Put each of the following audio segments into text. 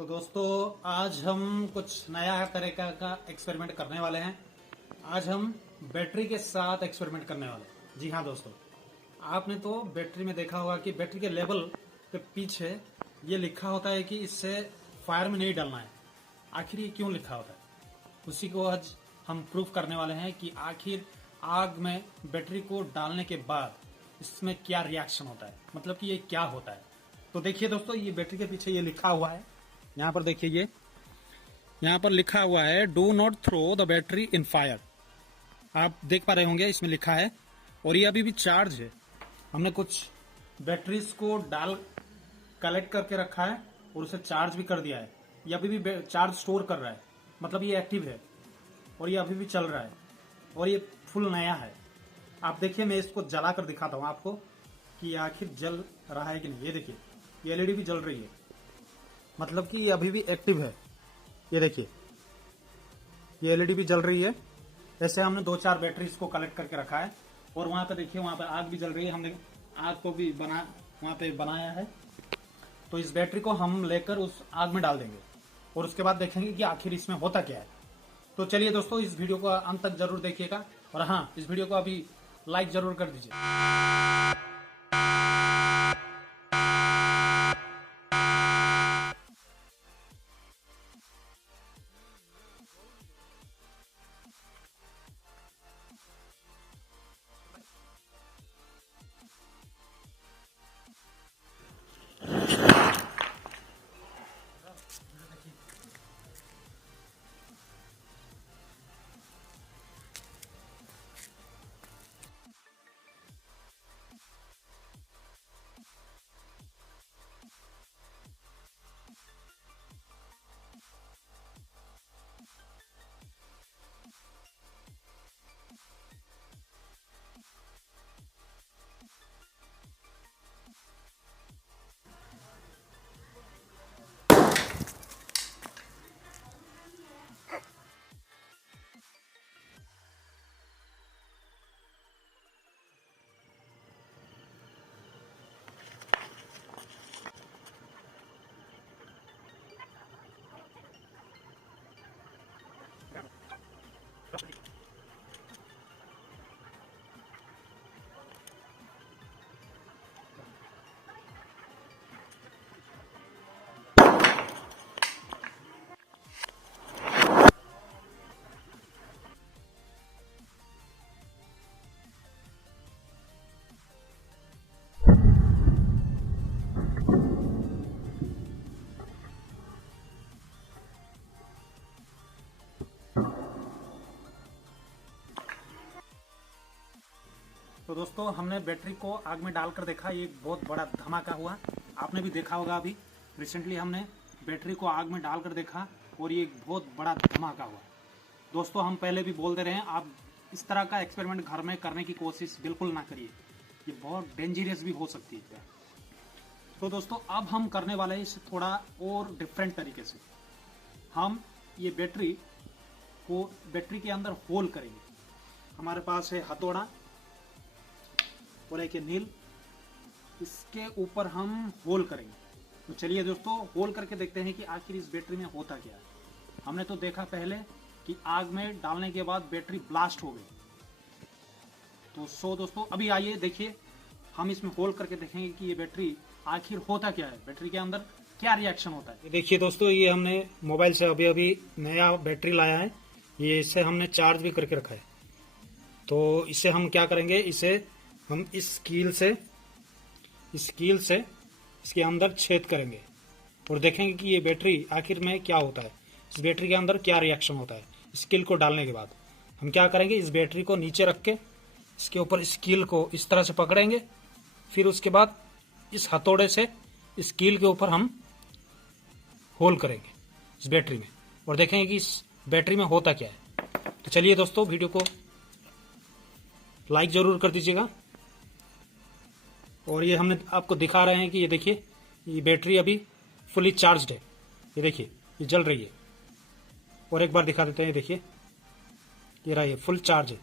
तो दोस्तों आज हम कुछ नया तरीका का एक्सपेरिमेंट करने वाले हैं। आज हम बैटरी के साथ एक्सपेरिमेंट करने वाले हैं। जी हाँ दोस्तों, आपने तो बैटरी में देखा होगा कि बैटरी के लेवल के पीछे ये लिखा होता है कि इससे फायर में नहीं डालना है। आखिर ये क्यों लिखा होता है, उसी को आज हम प्रूफ करने वाले हैं कि आखिर आग में बैटरी को डालने के बाद इसमें क्या रिएक्शन होता है, मतलब कि ये क्या होता है। तो देखिए दोस्तों, ये बैटरी के पीछे ये लिखा हुआ है। यहाँ पर देखिए, ये यहाँ पर लिखा हुआ है do not throw the battery in fire. आप देख पा रहे होंगे, इसमें लिखा है। और ये अभी भी चार्ज है। हमने कुछ बैटरीज को डाल कलेक्ट करके रखा है और उसे चार्ज भी कर दिया है। ये अभी भी चार्ज स्टोर कर रहा है, मतलब ये एक्टिव है और ये अभी भी चल रहा है और ये फुल नया है। आप देखिए, मैं इसको जला कर दिखाता हूँ आपको कि आखिर जल रहा है कि नहीं। ये देखिए, ये एलईडी भी जल रही है, मतलब कि ये अभी भी एक्टिव है। ये देखिए, ये एलईडी भी जल रही है। ऐसे हमने 2-4 बैटरीज को कलेक्ट करके रखा है। और वहां पर देखिए, वहां पर आग भी जल रही है। हमने आग को भी वहां पे बनाया है। तो इस बैटरी को हम लेकर उस आग में डाल देंगे और उसके बाद देखेंगे कि आखिर इसमें होता क्या है। तो चलिए दोस्तों, इस वीडियो को अंत तक जरूर देखिएगा। और हाँ, इस वीडियो को अभी लाइक जरूर कर दीजिए। तो दोस्तों, हमने बैटरी को आग में डालकर देखा। ये बहुत बड़ा धमाका हुआ। आपने भी देखा होगा, अभी रिसेंटली हमने बैटरी को आग में डालकर देखा और ये बहुत बड़ा धमाका हुआ। दोस्तों, हम पहले भी बोलते रहे हैं, आप इस तरह का एक्सपेरिमेंट घर में करने की कोशिश बिल्कुल ना करिए। ये बहुत डेंजरस भी हो सकती है। तो दोस्तों, अब हम करने वाले हैं इसे थोड़ा और डिफरेंट तरीके से। हम ये बैटरी को बैटरी के अंदर होल करेंगे। हमारे पास है हथौड़ा और एक नील, इसके ऊपर हम होल करेंगे। तो चलिए दोस्तों, होल करके देखते हैं कि आखिर इस बैटरी में होता क्या है। हमने तो देखा पहले कि आग में डालने के बाद बैटरी ब्लास्ट हो गई। तो दोस्तों, अभी आइए देखिए, हम इसमें होल करके देखेंगे कि ये बैटरी आखिर होता क्या है, बैटरी के अंदर क्या रिएक्शन होता है। देखिए दोस्तों, ये हमने मोबाइल से अभी अभी नया बैटरी लाया है। ये इससे हमने चार्ज भी करके रखा है। तो इससे हम क्या करेंगे, इसे हम इस कील से इसके अंदर छेद करेंगे और देखेंगे कि ये बैटरी आखिर में क्या होता है, इस बैटरी के अंदर क्या रिएक्शन होता है। इस कील को डालने के बाद हम क्या करेंगे, इस बैटरी को नीचे रख के इसके ऊपर इस कील को इस तरह से पकड़ेंगे। फिर उसके बाद इस हथौड़े से इस कील के ऊपर हम होल करेंगे इस बैटरी में और देखेंगे कि इस बैटरी में होता क्या है। तो चलिए दोस्तों, वीडियो को लाइक जरूर कर दीजिएगा। और ये हमने आपको दिखा रहे हैं कि ये देखिए, ये बैटरी अभी फुली चार्ज्ड है। ये देखिए, ये जल रही है। और एक बार दिखा देते हैं, ये देखिए, ये रहा, ये फुल चार्ज है।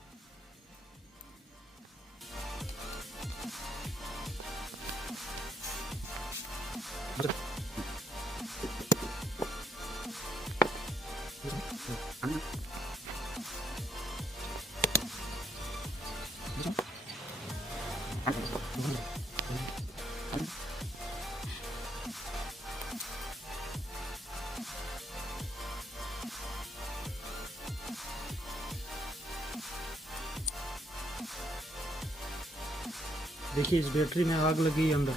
देखिए इस बैटरी में आग लगी अंदर।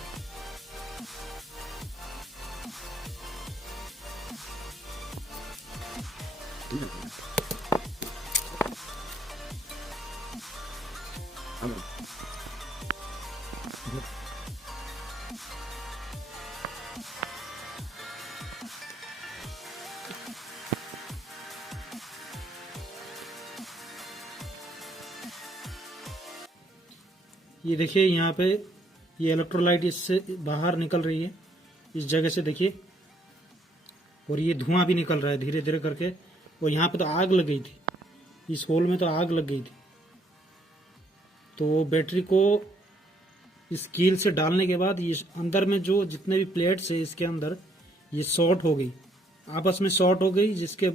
ये देखिए यहाँ पे ये इलेक्ट्रोलाइट इससे बाहर निकल रही है इस जगह से, देखिए। और ये धुआं भी निकल रहा है धीरे धीरे करके। और यहाँ पे तो आग लग गई थी, इस होल में तो आग लग गई थी। तो बैटरी को इस कील से डालने के बाद ये अंदर में जो जितने भी प्लेट्स है इसके अंदर ये शॉर्ट हो गई, आपस में शॉर्ट हो गई, जिसके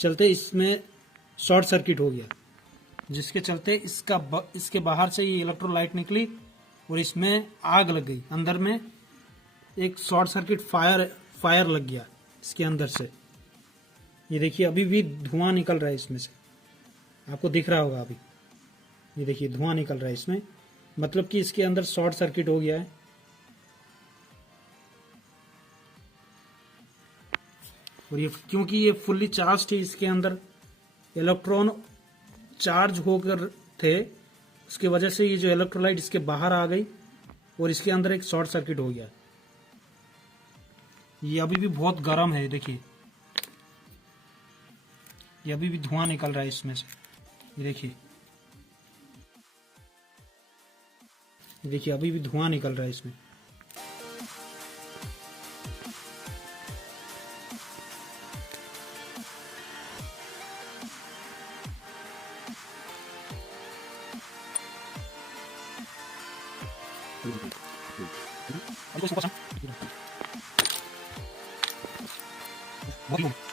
चलते इसमें शॉर्ट सर्किट हो गया, जिसके चलते इसके बाहर से ये इलेक्ट्रोलाइट निकली और इसमें आग लग गई। अंदर में एक शॉर्ट सर्किट फायर लग गया इसके अंदर से। ये देखिए अभी भी धुआं निकल रहा है इसमें से, आपको दिख रहा होगा अभी। ये देखिए धुआं निकल रहा है इसमें, मतलब कि इसके अंदर शॉर्ट सर्किट हो गया है। और ये क्योंकि ये फुल्ली चार्ज थी, इसके अंदर इलेक्ट्रॉन चार्ज होकर थे, उसकी वजह से ये जो इलेक्ट्रोलाइट इसके बाहर आ गई और इसके अंदर एक शॉर्ट सर्किट हो गया। ये अभी भी बहुत गर्म है, देखिए ये अभी भी धुआं निकल रहा है इसमें से। ये देखिए अभी भी धुआं निकल रहा है इसमें। बहुत